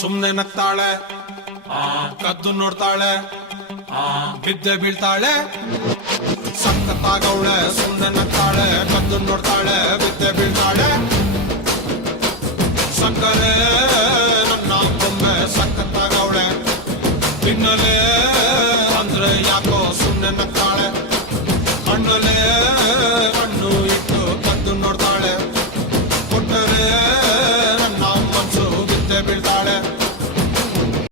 ಸುಮ್ನೆ ನಗ್ತಾಳೆ, ಕದ್ದು ನೋಡ್ತಾಳೆ, ಬಿದ್ದೆ ಬೀಳ್ತಾಳೆ. ಸಖತ್ತಾಗವಳೆ, ಸುಮ್ನೆ ನಗ್ತಾಳೆ, ಕದ್ದು ನೋಡ್ತಾಳೆ, ಬಿದ್ದೆ ಬೀಳ್ತಾಳೆ. ಸಕ್ಕರೆ ನನ್ನ ಬೊಮ್ಮೆ ಸಖತ್ತಾಗವಳೆ, ತಿನ್ನಲೇ